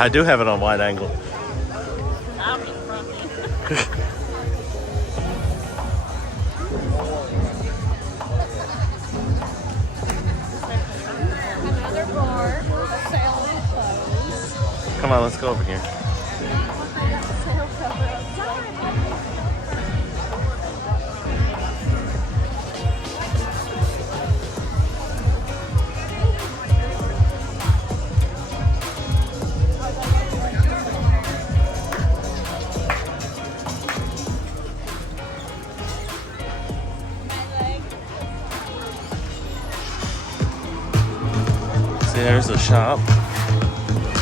I do have it on wide angle. I'm in front of you. Another bar. A sale and clothes. Come on, let's go over here. Sale cover outside. See, there's a shop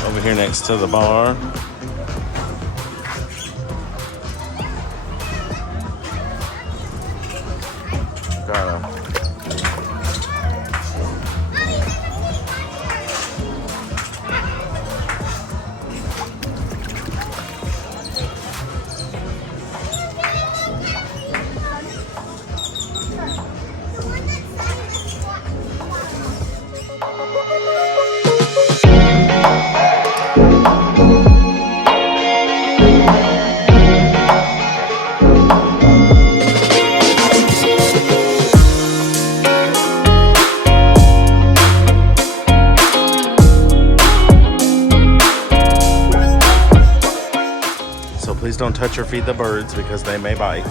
over here next to the bar. Got a Please don't touch or feed the birds because they may bite.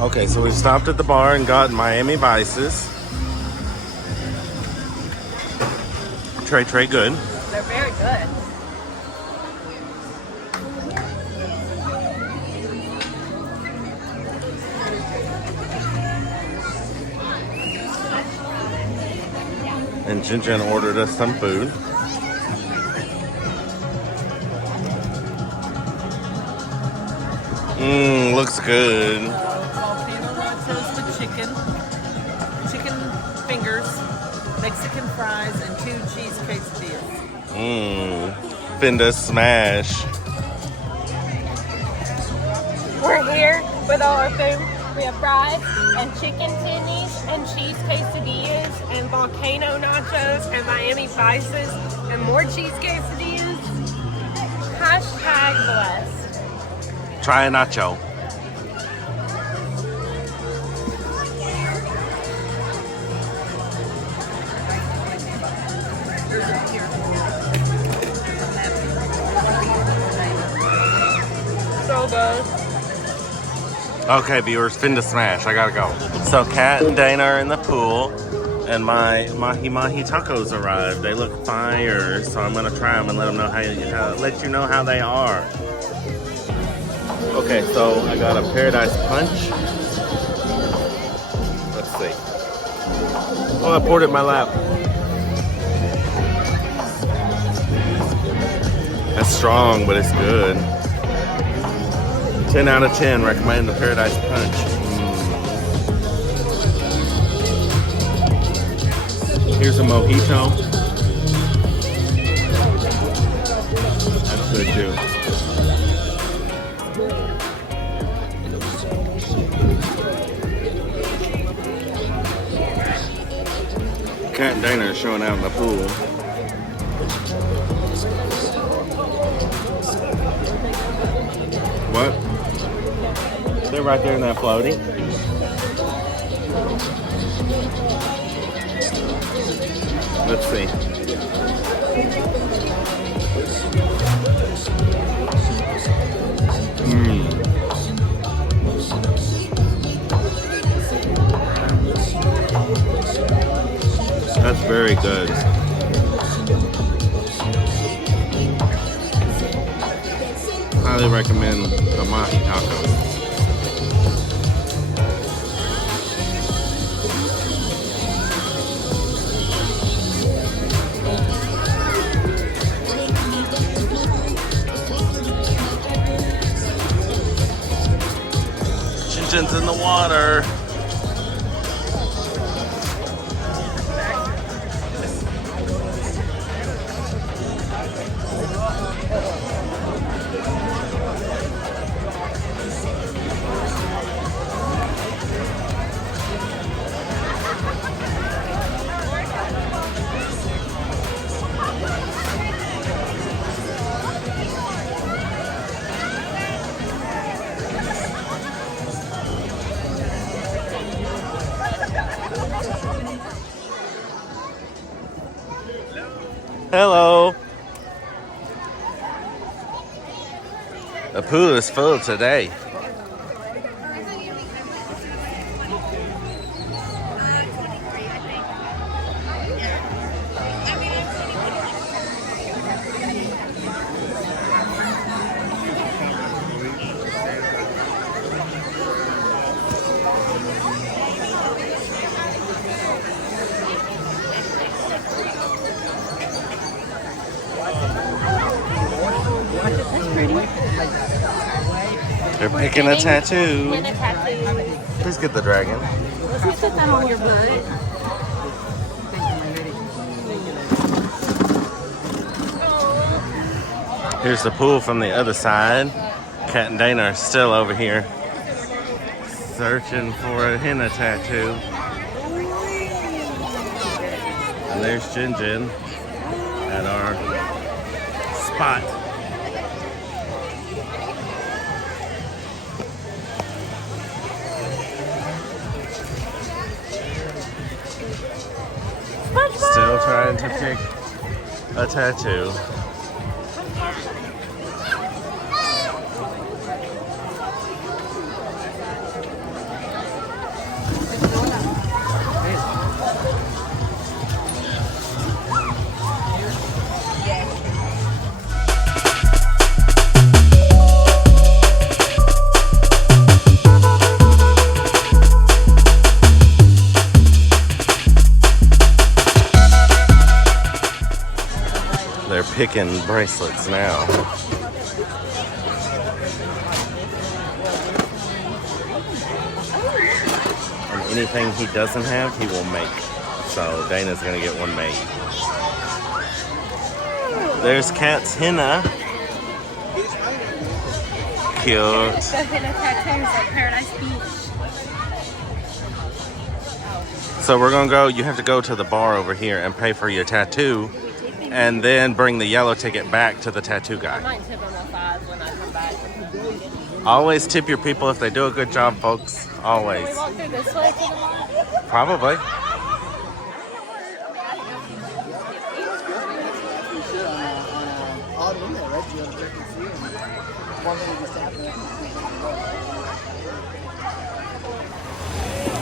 Okay, so we stopped at the bar and got Miami Vices. Trey, good. They're very good. And Jinjin ordered us some food. Looks good. Volcano nachos with chicken fingers, Mexican fries, and 2 cheese quesadillas. Finna smash. We're here with all our food. We have fries and chicken tendies and cheese quesadillas and volcano nachos and Miami Vices and more cheese quesadillas. Hashtag blessed. Try a nacho. So good. Okay, viewers, finna smash. I gotta go. So Kat and Dana are in the pool, and my mahi tacos arrived. They look fire, so I'm gonna try them and let them know let you know how they are. Okay, so I got a Paradise Punch. Let's see. Oh, I poured it in my lap. That's strong, but it's good. 10 out of 10, recommend the Paradise Punch. Here's a mojito. That's good too. Kat and Dana are showing out in the pool. What? They're right there in that floaty. Let's see. That's very good. Highly recommend the mahi tacos. Jinjin's in the water. Hello. The pool is full today. They're picking a tattoo. Henna tattoos. Please get the dragon. Let's just put that on your butt. Here's the pool from the other side. Kat and Dana are still over here searching for a henna tattoo. And there's Jinjin at our spot. Still trying to pick a tattoo. They're picking bracelets now. And anything he doesn't have, he will make. So Dana's gonna get one made. There's Kat's henna. Cute. The henna tattoos at Paradise Beach. So we're gonna go, you have to go to the bar over here and pay for your tattoo. And then bring the yellow ticket back to the tattoo I guy. might tip them a 5 when I come back. Always tip your people if they do a good job, folks. Can Always. we walk through this way to the mall? Probably.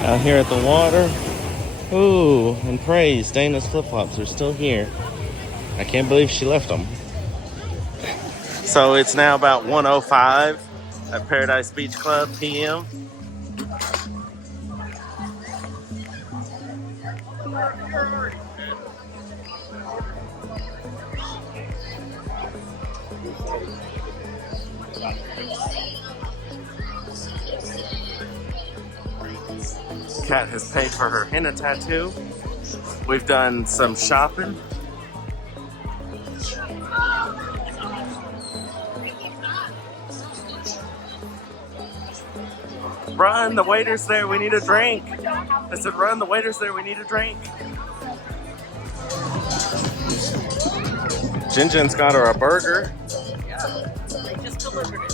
Out here at the water. Ooh, and praise, Dana's flip-flops are still here. I can't believe she left them. So it's now about 1:05 at Paradise Beach Club PM. Kat has paid for her henna tattoo. We've done some shopping. Run, the waiter's there, we need a drink. I said, run, the waiter's there, we need a drink. Jinjin's got her a burger. Yeah, they just delivered it.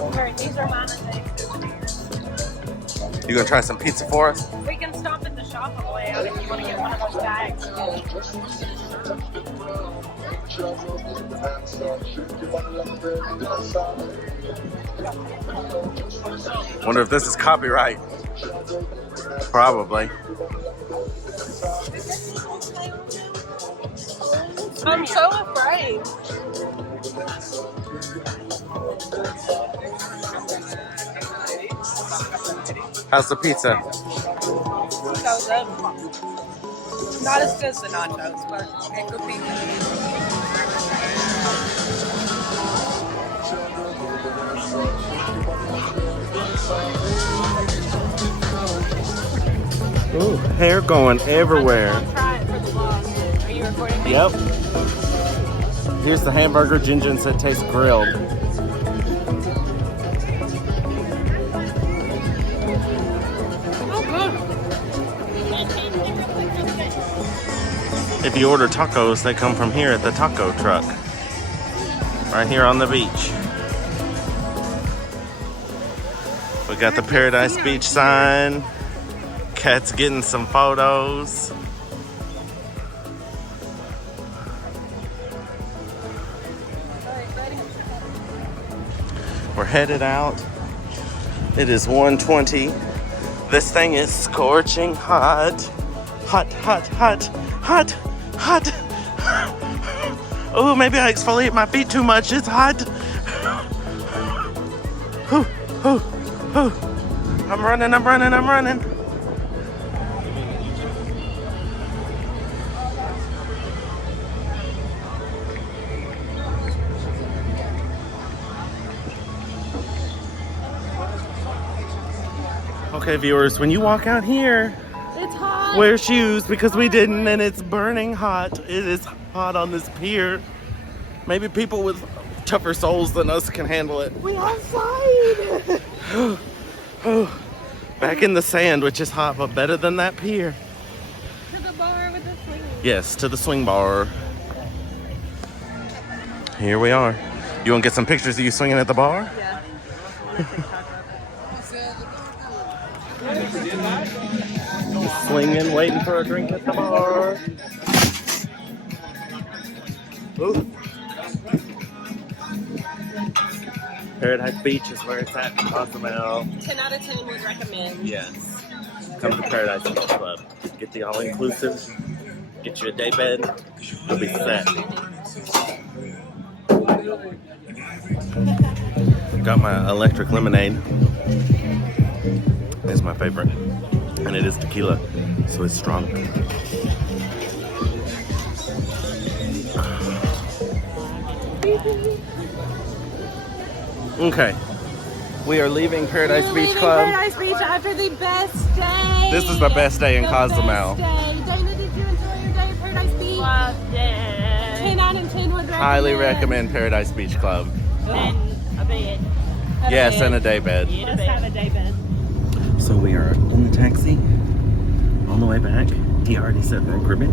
Alright, these are mine and You gonna try some pizza for us? we can stop at the shop on the way out if you want to get one of those bags. Wonder if this is copyright. Probably. I'm so afraid. How's the pizza? So good. Not as good as the nachos, but it could be. Ooh, hair going everywhere. I'll try it for the vlog. Are you recording me? Yep. Here's the hamburger Jinjin said tastes grilled. If you order tacos, they come from here at the taco truck. Right here on the beach. We got the Paradise Beach sign. Kat's getting some photos. We're headed out. It is 1:20. This thing is scorching hot. Hot, hot, hot, hot, hot. Oh, maybe I exfoliate my feet too much. It's hot. Ooh, ooh, ooh. I'm running, I'm running, I'm running. Okay, viewers, when you walk out here, It's hot. wear shoes because we didn't, and it's burning hot. It is hot on this pier. Maybe people with tougher souls than us can handle it. We outside. Oh, back in the sand, which is hot, but better than that pier. To the bar with the swing. Yes, to the swing bar. Here we are. You want to get some pictures of you swinging at the bar? Yeah. Swinging, waiting for a drink at the bar. Ooh. Paradise Beach is where it's at in Cozumel. 10 out of 10 would recommend. Yes. Come to Paradise Beach Club. Get the all-inclusive. Get you a day bed. You'll be set. Got my electric lemonade. It's my favorite. And it is tequila, so it's strong. Okay. We are leaving Paradise Beach Club. Paradise Beach after the best day. This is the best day in The Cozumel. best day. Dana, did you enjoy your day at Paradise Beach? Loved it. 10 out of 10 would recommend. Highly recommend Paradise Beach Club. And a bed. Yes, and a day bed. Let's have a day bed. So we are in the taxi on the way back. He already said Royal Caribbean,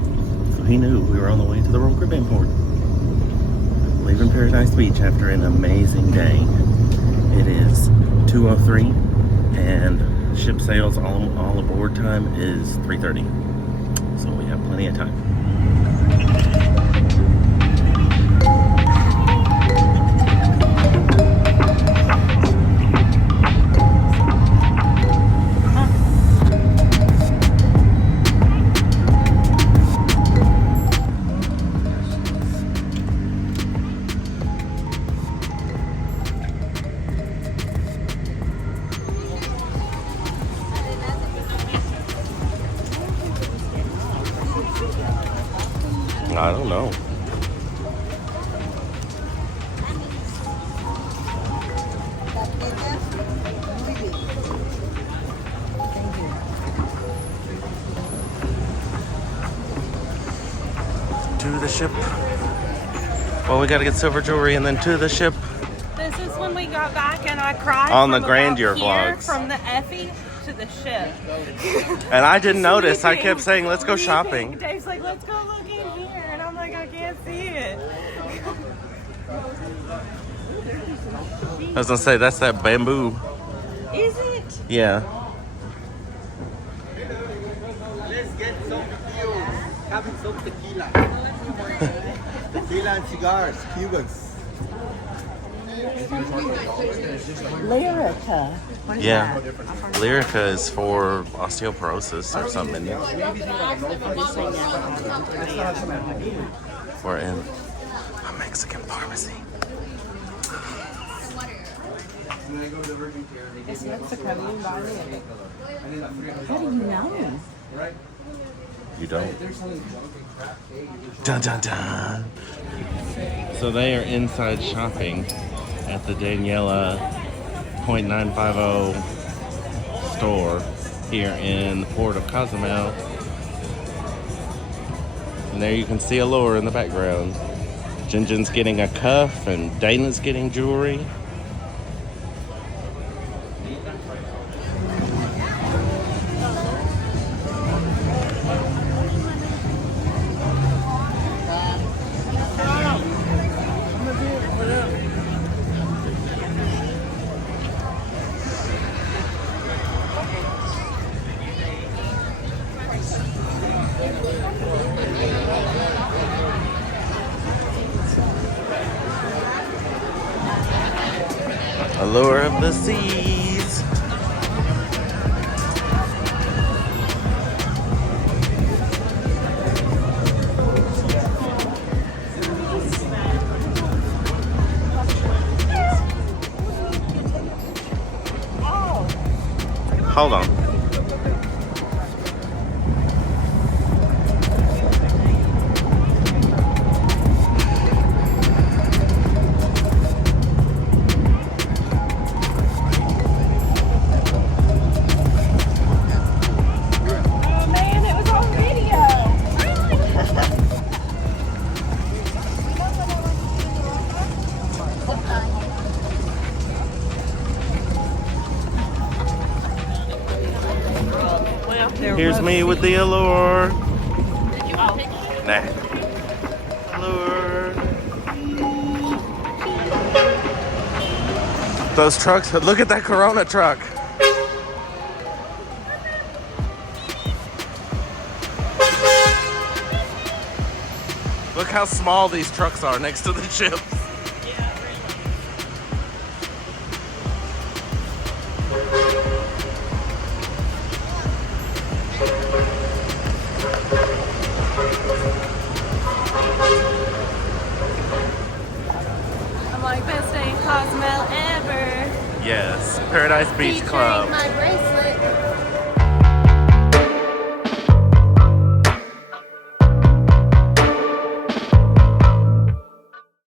so he knew we were on the way to the Royal Caribbean port. Leaving Paradise Beach after an amazing day. It is 2:03 and ship sails all aboard time is 3:30. So we have plenty of time. I don't know. To the ship. Well, we gotta get silver jewelry and then to the ship. This is when we got back and I cried. On the from Grandeur about here, vlogs. From the Effie to the ship. And I didn't notice. I Sleeping. kept saying, let's go Sleeping. shopping. Dave's like, let's go look in here. And I'm like, I can't see it. I was gonna say, that's that bamboo. Is it? Yeah. Let's get some fuel. Having some tequila. Tequila and cigars, Cubans. Lyrica. Yeah. Lyrica is for osteoporosis or something. We're in a Mexican pharmacy. How do you know? you don't. Dun dun dun. So they are inside shopping at the Daniela .950 store here in the port of Cozumel. And there you can see Allure in the background. Jinjin's getting a cuff and Dana's getting jewelry. Allure of the seas. Hold on. Here's me with the Allure. Nah. Allure. Those trucks, look at that Corona truck. Look how small these trucks are next to the ships. I'm like, best day in Cozumel ever. Yes, Paradise Beach Club. My bracelet.